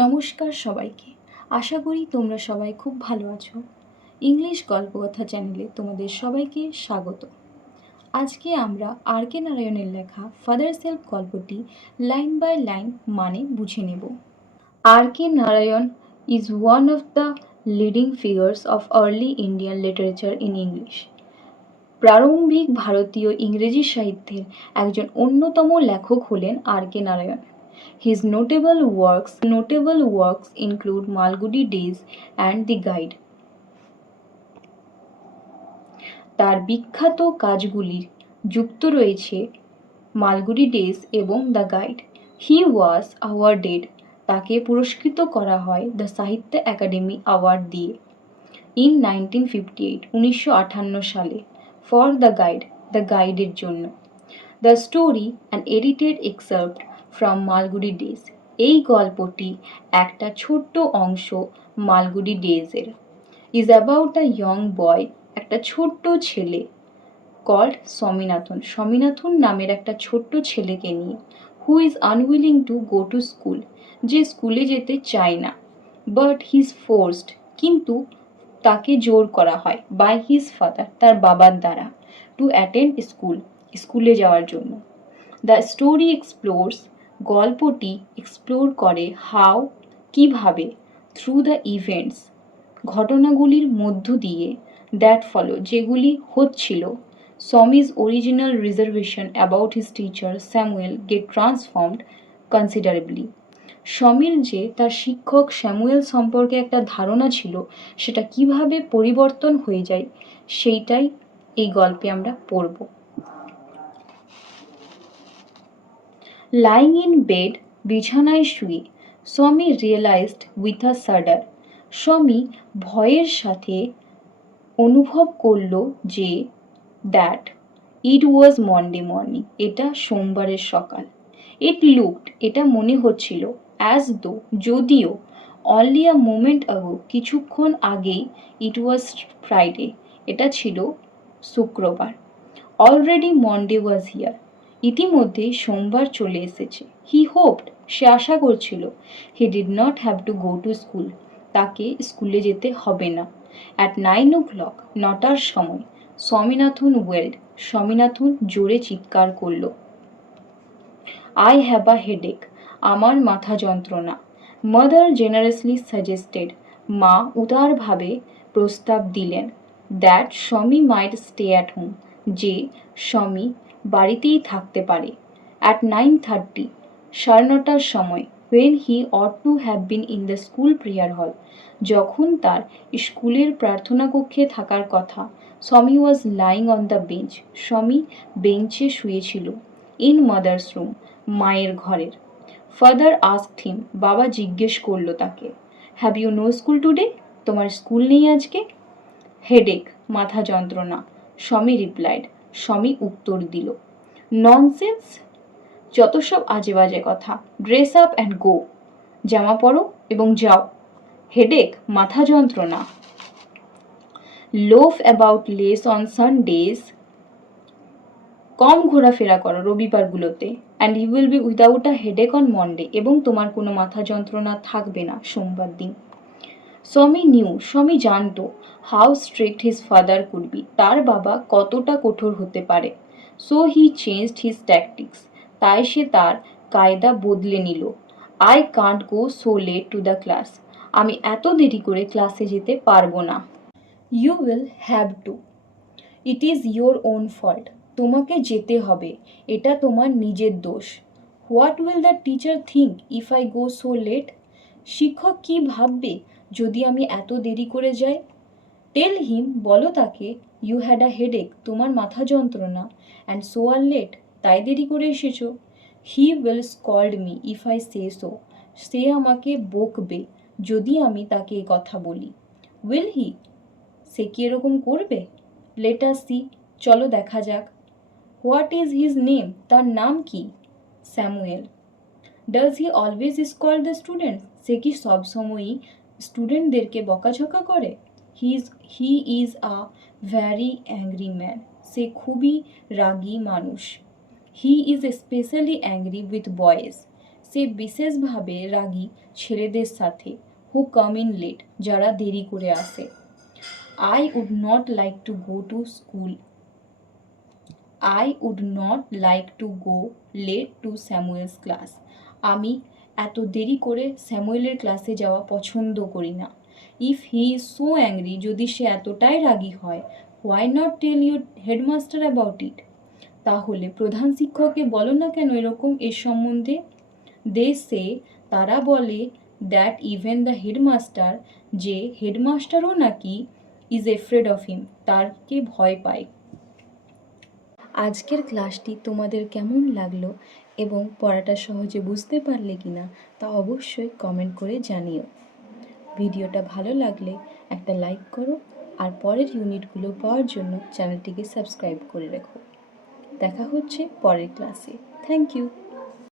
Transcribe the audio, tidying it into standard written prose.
নমস্কার সবাইকে। আশা করি তোমরা সবাই খুব ভালো আছো। ইংলিশ গল্পকথা চ্যানেলে তোমাদের সবাইকে স্বাগত। আজকে আমরা আর কে নারায়ণের লেখা ফাদার সেলফ গল্পটি লাইন বাই লাইন মানে বুঝে নেব। আর কে Narayan is one of the leading figures of early Indian literature in English. প্রারম্ভিক ভারতীয় ইংরেজি সাহিত্যের একজন অন্যতম লেখক হলেন আর কে Narayan. His notable works include Malgudi Days and The Guide. তার বিখ্যাত কাজগুলির যুক্ত রয়েছে মালগুডি ডেজ এবং the guide. He was awarded, তাকে পুরস্কৃত করা হয় দ্য সাহিত্য একাডেমি অ্যাওয়ার্ড দিয়ে ইন 1958 সালে ফর দ্য গাইডের জন্য। The story and edited excerpt from Malgudi Days, এই গল্পটি একটা ছোট্ট অংশ মালগুডি ডেজের। Is about a young boy, একটা ছোট্ট ছেলে কল্ড স্বামীনাথন নামের একটা ছোট্ট ছেলেকে নিয়ে, who is unwilling to go to school, যে স্কুলে যেতে চায় না, বাট হিজ ফোর্সড, কিন্তু তাকে জোর করা হয়, বাই হিজ ফাদার, তার বাবার দ্বারা, টু অ্যাটেন্ড স্কুলে যাওয়ার জন্য। দ্য স্টোরি এক্সপ্লোরস, গল্পটি এক্সপ্লোর করে হাউ, কিভাবে, থ্রু দ্য ইভেন্টস, ঘটনাগুলির মধ্য দিয়ে, দ্যাট ফলো, যেগুলি হচ্ছিল, Swami's original reservation about his teacher Samuel get transformed considerably. স্বামীর যে তার শিক্ষক স্যামুয়েল সম্পর্কে একটা ধারণা ছিল, সেটা কিভাবে পরিবর্তন হয়ে যায়, সেইটাই এই গল্পে আমরা পড়ব। লাইং ইন বেড, বিছানায় শুয়ে, স্বামী রিয়েলাইজড উইথ আ সাডার, স্বামী ভয়ের সাথে অনুভব করল যে that it was Monday morning, এটা সোমবারের সকাল। ইট লুকড, এটা মনে হচ্ছিল, অ্যাজ দো, যদিও, অনলি আ মোমেন্ট আগো, কিছুক্ষণ আগেই, ইট ওয়াজ ফ্রাইডে, এটা ছিল শুক্রবার। অলরেডি মন্ডে ওয়াজ হিয়ার, ইতিমধ্যেই সোমবার চলে এসেছে। হি হোপড, সে আশা করছিল, he did not have to go to school, তাকে স্কুলে যেতে হবে না। অ্যাট 9 o'clock, 9টার সময়, স্বামীনাথন জোরে চিৎকার করল, আই হ্যাভ আ হেডেক, আমার মাথা যন্ত্রণা। মাদার জেনারেসলি সাজেস্টেড, মা উদারভাবে প্রস্তাব দিলেন, দ্যাট স্বামী মাইট স্টে অ্যাট হোম, যে স্বামী বাড়িতেই থাকতে পারে। অ্যাট 9:30, 9:30 সময়, when he ought to have been in the school prayer hall, যখন তার স্কুলের প্রার্থনা কক্ষে থাকার কথা, স্বামী was lying on the bench, স্বামী বেঞ্চে শুয়েছিল। ইন মাদার্স রুম, মায়ের ঘরের। ফাদার আস্কড হিম, বাবা জিজ্ঞেস করলো তাকে, have you no school today, তোমার স্কুল নেই আজকে? হেডেক, মাথা যন্ত্রণা, স্বামী রিপ্লাইড, স্বামী উত্তর দিল, ননসেন্স, যত সব আজে বাজে কথা, ড্রেস আপ অ্যান্ড গো, জামা পরো এবং যাও। হেডেক, মাথা যন্ত্রণা, loaf about less on Sundays, কম ঘোরাফেরা করো রবিবারগুলোতে, and you will be without a headache on Monday, এবং তোমার কোনো মাথা যন্ত্রণা থাকবে না সোমবার দিন। স্বামী জানতো how strict his father could be, তার বাবা কতটা কঠোর হতে পারে। So he changed his tactics, তাই সে তার কায়দা বদলে নিল। I can't go so late to the class, আমি এত দেরি করে ক্লাসে যেতে পারবো না। You will have to, it is your own fault, তোমাকে যেতে হবে, এটা তোমার নিজের দোষ। What will the teacher think if I go so late, শিক্ষক কি ভাববে যদি আমি এত দেরি করে যাই। টেল হিম, বলো তাকে, ইউ হ্যাড আ হেডেক, তোমার মাথা যন্ত্রণা, অ্যান্ড সো আর লেট, তাই দেরি করে এসেছো। He will scold me if I say so, সে আমাকে বকবে যদি আমি তাকে এ কথা বলি। উইল হি, সে কি এরকম করবে? লেট আস সি, চলো দেখা যাক। হোয়াট ইজ হিজ নেম, তার নাম কি? Samuel. Does he always scold the students, সে কি সবসময়ই স্টুডেন্টদেরকে বকাঝকা করে? He is a very angry man, সে খুবই রাগী মানুষ। He is specially angry with boys, সে বিশেষভাবে রাগী ছেলেদের সাথে, হু কাম ইন লেট, যারা দেরি করে আসে। I would not like to go to school I would not like to go late to Samuel's class. আমি এত দেরি করে স্যামুয়েলের ক্লাসে যাওয়া পছন্দ করি না। If he is so angry, যদি সে এতটাই রাগী হয়, why not tell your headmaster about it, তাহলে প্রধান শিক্ষককে বলো না কেন এরকম এর সম্বন্ধে। দে সে, তারা বলে, দ্যাট ইভেন দ্য হেডমাস্টার, যে হেডমাস্টারও নাকি ইজ এফ্রেড অফ হিম, তারকে ভয় পায়। আজকের ক্লাসটি তোমাদের কেমন লাগলো এবং পড়াটা সহজে বুঝতে পারলে কি না তা অবশ্যই কমেন্ট করে জানিও। ভিডিওটা ভালো লাগলে একটা লাইক করো আর পরের ইউনিটগুলো পাওয়ার জন্য চ্যানেলটিকে সাবস্ক্রাইব করে রেখো। দেখা হচ্ছে পরের ক্লাসে। Thank you.